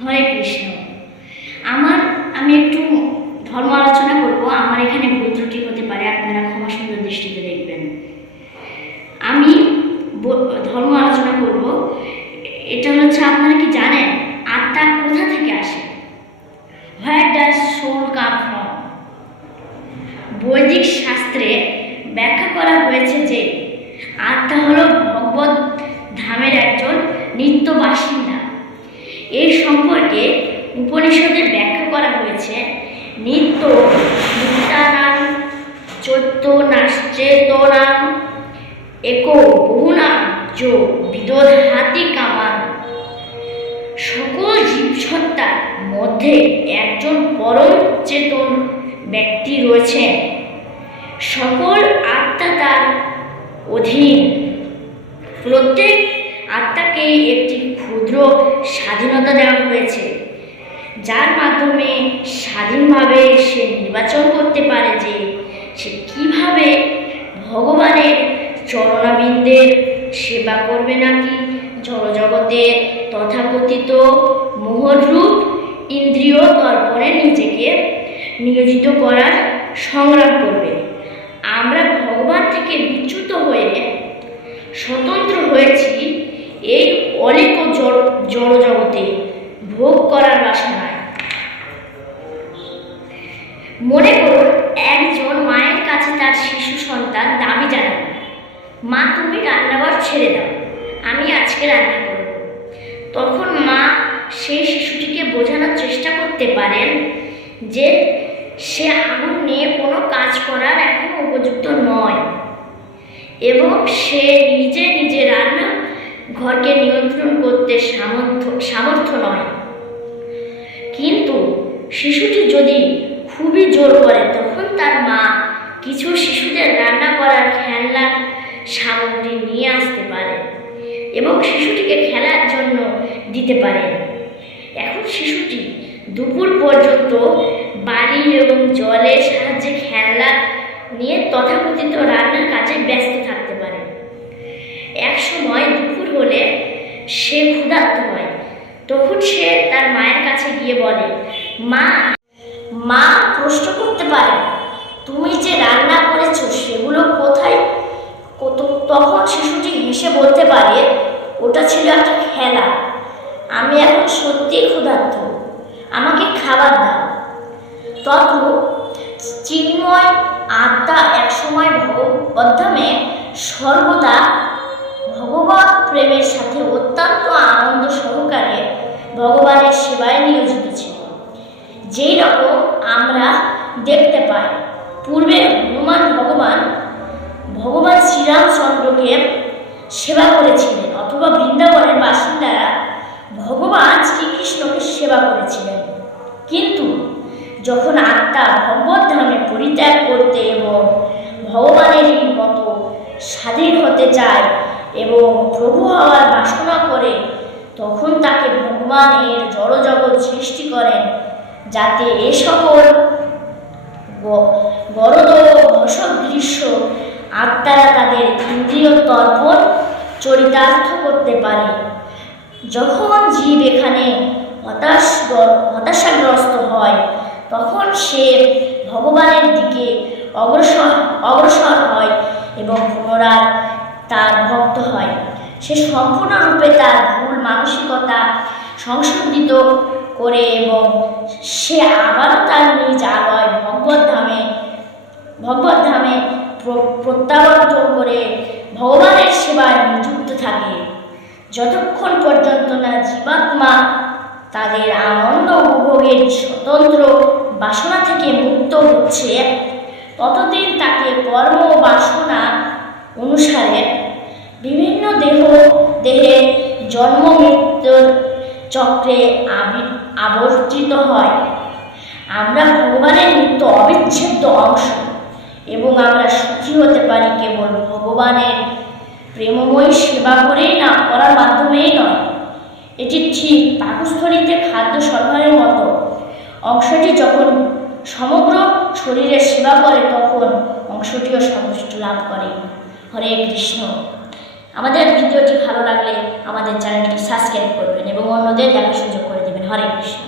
হরে কৃষ্ণ। আমি একটু ধর্ম আলোচনা করব। আমার এখানে ভুল ত্রুটি হতে পারে, আপনারা ক্ষমা সুন্দর দৃষ্টিতে দেখবেন। আমি ধর্ম আলোচনা করব। এটা হচ্ছে, আপনারা কি জানেন আত্মা কোথা থেকে আসে? Where does soul come from? বৈদিক শাস্ত্রে ব্যাখ্যা করা হয়েছে যে আত্মা হলো ভগবত ধামের একজন নিত্য বাসিন্দা। এই সম্পর্কে উপনিষদে ব্যাখ্যা করা হয়েছে, নিত্য মুক্তানাং চৈতন্যশ্চেতনাং একো বহুনাং যো বিদধাতি কামান। সকল জীবসত্তার মধ্যে একজন পরম চেতন ব্যক্তি রয়েছেন। সকল আত্মা তার অধীন। প্রত্যেক আত্মাকে একটি ক্ষুদ্র স্বাধীনতা দেওয়া হয়েছে, যার মাধ্যমে স্বাধীনভাবে সে নির্বাচন করতে পারে যে সে কিভাবে ভগবানের চরণাবিন্দের সেবা করবে, নাকি জড়জগতের তথাকথিত মোহরূপ ইন্দ্রিয় দর্পণে নিজেকে নিয়োজিত করার সংগ্রাম করবে। আমরা ভগবান থেকে বিচ্যুত হয়ে স্বতন্ত্র হয়েছি এই অলিক জড়জগতে ভোগ করার বাসনায়। মনে করুন, একজন মায়ের কাছে তার শিশু সন্তান দাবি জানাল, মা তুমি রান্নাঘর ছেড়ে দাও, আমি আজকে রান্না করব। তখন মা সেই শিশুটিকে বোঝানোর চেষ্টা করতে পারেন যে সে আগুন নিয়ে কোনো কাজ করার এখন উপযুক্ত নয় এবং সে নিজে রান্না ঘরকে নিয়ন্ত্রণ করতে সামর্থ্য নয়। কিন্তু শিশুটি যদি খুবই জোর করে, তখন তার মা কিছু শিশুদের রান্না করার খেলনা সামগ্রী নিয়ে আসতে পারে এবং শিশুটিকে খেলার জন্য দিতে পারেন। এখন শিশুটি দুপুর পর্যন্ত বাড়ি এবং জলের সাহায্যে খেলনা নিয়ে তথাকথিত রান্নার কাজে ব্যস্ত থাকতে পারে। এক সময় দুপুর হলে সে ক্ষুধার্ত হয়। তখন সে তার মায়ের কাছে গিয়ে বলে, মা প্রশ্ন করতে পারে, তুমি যে রান্না করেছো সেগুলো কোথায়? তখন শিশুটি হেসে বলতে পারে, ওটা ছিল একটা খেলা, আমি এখন সত্যি ক্ষুধার্ত, আমাকে খাবার দাও। তখন চিন্ময় আত্মা একসময় ভগবদ্ধামে সর্বদা ভগবত প্রেমের সাথে অত্যন্ত আনন্দ সহকারে ভগবানের সেবায় নিয়োজিত ছিল। যেই রকম আমরা দেখতে পাই, পূর্বে ভগবান শ্রীরামচন্দ্রকে সেবা করেছিলেন, অথবা বৃন্দাবনের বাসিন্দারা ভগবান শ্রীকৃষ্ণকে সেবা করেছিলেন। কিন্তু যখন আত্মা ভগবত ধামে পরিত্যাগ করতে এবং ভগবানের মতো স্বাধীন হতে চায় এবং প্রভু হওয়ার বাসনা করে, তখন তাকে ভগবান এর জড়জগৎ সৃষ্টি করেন, যাতে এ সকল গরদ ভসদৃশ্য আত্মারা তাদের ইন্দ্রিয় তর্পণ চরিতার্থ করতে পারে। যখন জীব এখানে হতাশাগ্রস্ত হয়, তখন সে ভগবানের দিকে অগ্রসর হয় এবং পুনরায় তার ভক্ত হয়। সে সম্পূর্ণরূপে তার ভুল মানসিকতা সংশোধিত করে এবং সে আবারও তার নিজ আলয় ভগবত ধামে প্রত্যাবর্তন করে ভগবানের সেবায় নিযুক্ত থাকে। যতক্ষণ পর্যন্ত না জীবাত্মা তাদের আনন্দ উপভোগের স্বতন্ত্র বাসনা থেকে মুক্ত হচ্ছে, ততদিন তাকে কর্ম বাসনা অনুসারে বিভিন্ন দেহে জন্ম মৃত্যুর চক্রে আবর্তিত হয়। আমরা ভগবানের নিত্য অবিচ্ছেদ্য অংশ এবং আমরা সুখী হতে পারি কেবল ভগবানের প্রেমময়ী সেবা করার মাধ্যমেই নয়। এটি ঠিক পাকস্থলীতে খাদ্য সরবরাহের মতো। অংশটি যখন সমগ্র শরীরের সেবা করে, তখন অংশটিও সন্তুষ্টি লাভ করে। হরে কৃষ্ণ। আমাদের ভিডিওটি ভালো লাগলে আমাদের চ্যানেলটি সাবস্ক্রাইব করবেন এবং অন্যদের দেখার সুযোগ করে দেবেন। হরে কৃষ্ণ।